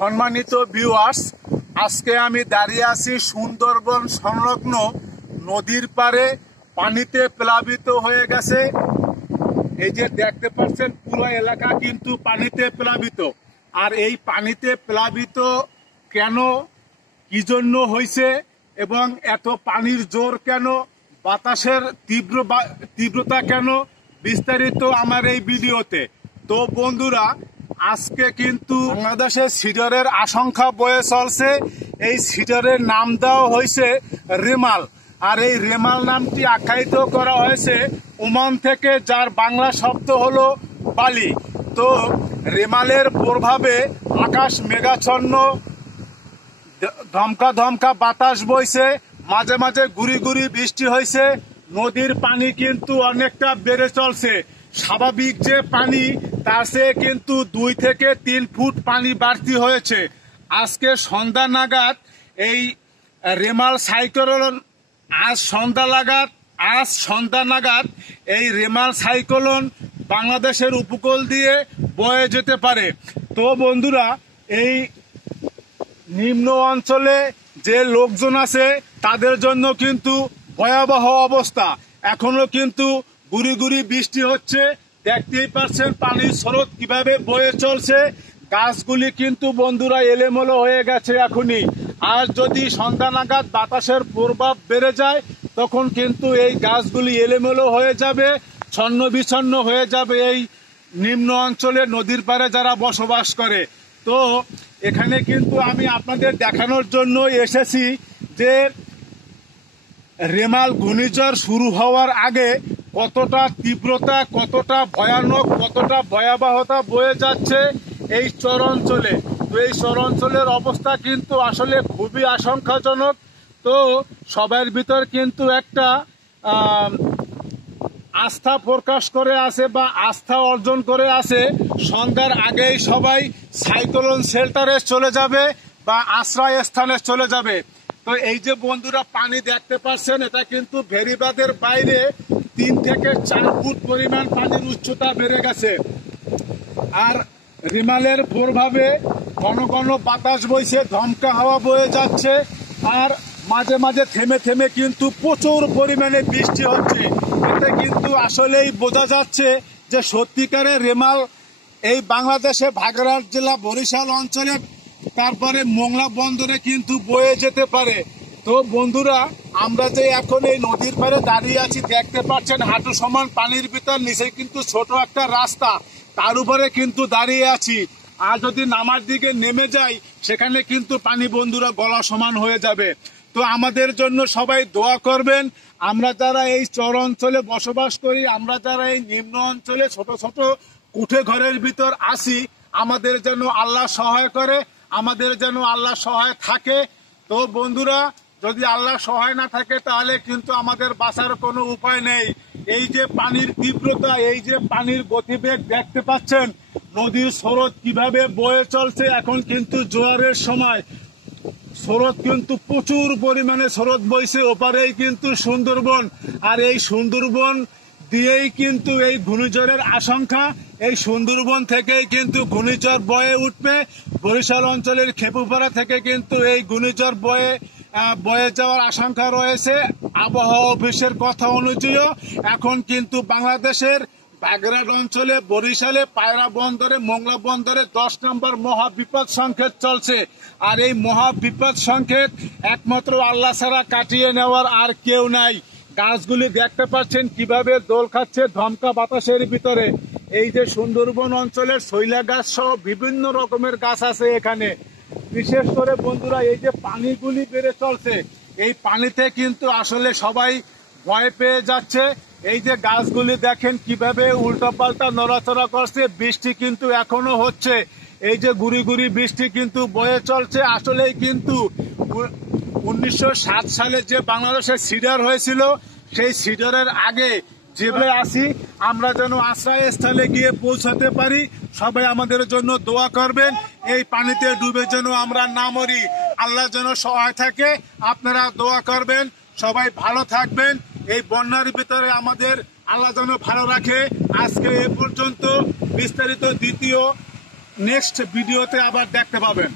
সম্মানিত ভিউয়ার্স, আজকে আমি দাঁড়িয়ে আছি সুন্দরবন সংলগ্ন নদীর পারে। পানিতে প্লাবিত হয়ে গেছে। এই যে দেখতে পাচ্ছেন পুরো এলাকা কিন্তু পানিতে প্লাবিত। আর এই পানিতে প্লাবিত কেন, কি জন্য হয়েছে এবং এত পানির জোর কেন, বাতাসের তীব্রতা কেন, বিস্তারিত আমার এই ভিডিওতে। তো বন্ধুরা, আজকে কিন্তু বাংলাদেশে সিডরের আশঙ্কা বয়ে চলছে। এই সিডরের নাম দেওয়া হয়েছে রেমাল। আর এই রেমাল নামটি আখ্যায়িত করা হয়েছে ওমান থেকে, যার বাংলা শব্দ হলো বালি। তো রেমালের প্রভাবে আকাশ মেঘাচ্ছন্ন, ধমকা ধমকা বাতাস বইছে, মাঝে মাঝে গুড়ি গুড়ি বৃষ্টি হয়েছে। নদীর পানি কিন্তু অনেকটা বেড়ে চলছে। স্বাভাবিক যে পানি তার চেয়ে কিন্তু 2 থেকে 3 ফুট পানি বাড়তি হয়েছে। আজকে সন্ধ্যা নাগাদ এই রেমাল সাইক্লোন আজ সন্ধ্যা নাগাদ এই রেমাল সাইক্লোন বাংলাদেশের উপকূল দিয়ে বয়ে যেতে পারে। তো বন্ধুরা, এই নিম্ন অঞ্চলে যে লোকজন আছে তাদের জন্য কিন্তু ভয়াবহ অবস্থা। এখনো কিন্তু গুড়ি গুড়ি বৃষ্টি হচ্ছে। দেখতেই পাচ্ছেন পানির স্রোত কিভাবে বয়ে চলছে। গাছগুলি কিন্তু বন্ধুরা এলোমেলো হয়ে গেছে এখনই। আর যদি সন্ধ্যা নাগাদ বাতাসের প্রভাব বেড়ে যায় তখন কিন্তু এই গাছগুলি এলোমেলো হয়ে যাবে, ছন্ন বিছন্ন হয়ে যাবে এই নিম্ন অঞ্চলে নদীর পাড়ে যারা বসবাস করে। তো এখানে কিন্তু আমি আপনাদের দেখানোর জন্য এসেছি যে রেমাল ঘূর্ণিঝড় শুরু হওয়ার আগে কতটা তীব্রতা, কতটা ভয়ানক, কতটা ভয়াবহতা বয়ে যাচ্ছে এই চর অঞ্চলে। তো এই চর অঞ্চলের অবস্থা কিন্তু আসলে খুবই আশঙ্কাজনক। তো সবার ভিতর কিন্তু একটা আস্থা প্রকাশ করে আছে বা আস্থা অর্জন করে আছে, সন্ধ্যার আগেই সবাই সাইক্লোন শেল্টারে চলে যাবে বা আশ্রয় স্থানে চলে যাবে। তো এই যে বন্ধুরা পানি দেখতে পাচ্ছেন, এটা কিন্তু ভেরিবাদের বাইরে 3 থেকে 4 ফুট পরিমাণ পানির উচ্চতা বেড়ে গেছে। আর রিমালের প্রভাবে ঘন ঘন বাতাস বইছে, ধমকা হাওয়া বয়ে যাচ্ছে। আর মাঝে মাঝে থেমে থেমে কিন্তু প্রচুর পরিমাণে বৃষ্টি হচ্ছে। এতে কিন্তু আসলেই বোঝা যাচ্ছে যে সত্যিকারের রেমাল এই বাংলাদেশে বাগেরহাট জেলা বরিশাল অঞ্চলে, তারপরে মোংলা বন্দরে কিন্তু বয়ে যেতে পারে। তো বন্ধুরা, আমরা যে এখন এই নদীর পাড়ে দাঁড়িয়ে আছি, দেখতে পাচ্ছেন হাঁটু সমান পানির ভিতর, নিচে কিন্তু ছোট একটা রাস্তা, তার উপরে কিন্তু দাঁড়িয়ে আছি। আর যদি নামার দিকে নেমে যাই সেখানে কিন্তু পানি বন্ধুরা গলা সমান হয়ে যাবে। তো আমাদের জন্য সবাই দোয়া করবেন। আমরা যারা এই চর অঞ্চলে বসবাস করি, আমরা যারা এই নিম্ন অঞ্চলে ছোট ছোট কুঠে ঘরের ভিতর আসি, আমাদের যেন আল্লাহ সহায় করে, আমাদের যেন আল্লাহ সহায় থাকে। তো বন্ধুরা, যদি আল্লাহ সহায় না থাকে তাহলে কিন্তু আমাদের বাঁচার কোনো উপায় নেই। এই যে পানির তীব্রতা, এই যে পানির গতিবেগ দেখতে পাচ্ছেন, নদীর স্রোত কিভাবে বয়ে চলছে। এখন কিন্তু জোয়ারের সময়, স্রোত কিন্তু প্রচুর পরিমাণে স্রোত বইছে। ওপারেই কিন্তু সুন্দরবন, আর এই সুন্দরবন দিয়েই কিন্তু এই ঘূর্ণিঝড়ের আশঙ্কা। এই সুন্দরবন থেকেই কিন্তু ঘূর্ণিঝড় বয়ে উঠবে। বরিশাল অঞ্চলের খেপুপাড়া থেকে কিন্তু এই ঘূর্ণিঝড় বয়ে যাওয়ার আশঙ্কা রয়েছে। আবহাওয়া অফিসের কথা অনুযায়ী এখন কিন্তু বাংলাদেশের বাগেরহাট অঞ্চলে, বরিশালে, পায়রা বন্দরে, মোংলা বন্দরে 10 নম্বর মহাবিপদ সংকেত চলছে। আর এই মহাবিপদ সংকেত একমাত্র আল্লাহ ছাড়া কাটিয়ে নেওয়ার আর কেউ নাই। গাছগুলি দেখতে পাচ্ছেন কিভাবে দোল খাচ্ছে ধমকা বাতাসের ভিতরে। এই যে সুন্দরবন অঞ্চলের শৈলা গাছ সহ বিভিন্ন রকমের গাছ আছে এখানে। বিশেষ করে বন্ধুরা, এই যে পানিগুলি বেড়ে চলছে, এই পানিতে কিন্তু আসলে সবাই ভয় পেয়ে যাচ্ছে। এই যে গাছগুলি দেখেন কিভাবে উল্টাপাল্টা নড়াচড়া করছে। বৃষ্টি কিন্তু এখনো হচ্ছে। এই যে গুড়ি গুড়ি বৃষ্টি কিন্তু বয়ে চলছে। আসলেই কিন্তু 1907 সালে যে বাংলাদেশে সিডার হয়েছিল, সেই সিডারের আগে যেভাবে আসি, আমরা যেন আশ্রয় স্থলে গিয়ে পৌঁছাতে পারি। সবাই আমাদের জন্য দোয়া করবেন। এই পানিতে ডুবে যেন আমরা না মরি, আল্লাহ যেন সহায় থাকে। আপনারা দোয়া করবেন। সবাই ভালো থাকবেন। এই বন্যার ভিতরে আমাদের আল্লাহ যেন ভালো রাখে। আজকে এ পর্যন্ত। বিস্তারিত দ্বিতীয় নেক্সট ভিডিওতে আবার দেখতে পাবেন।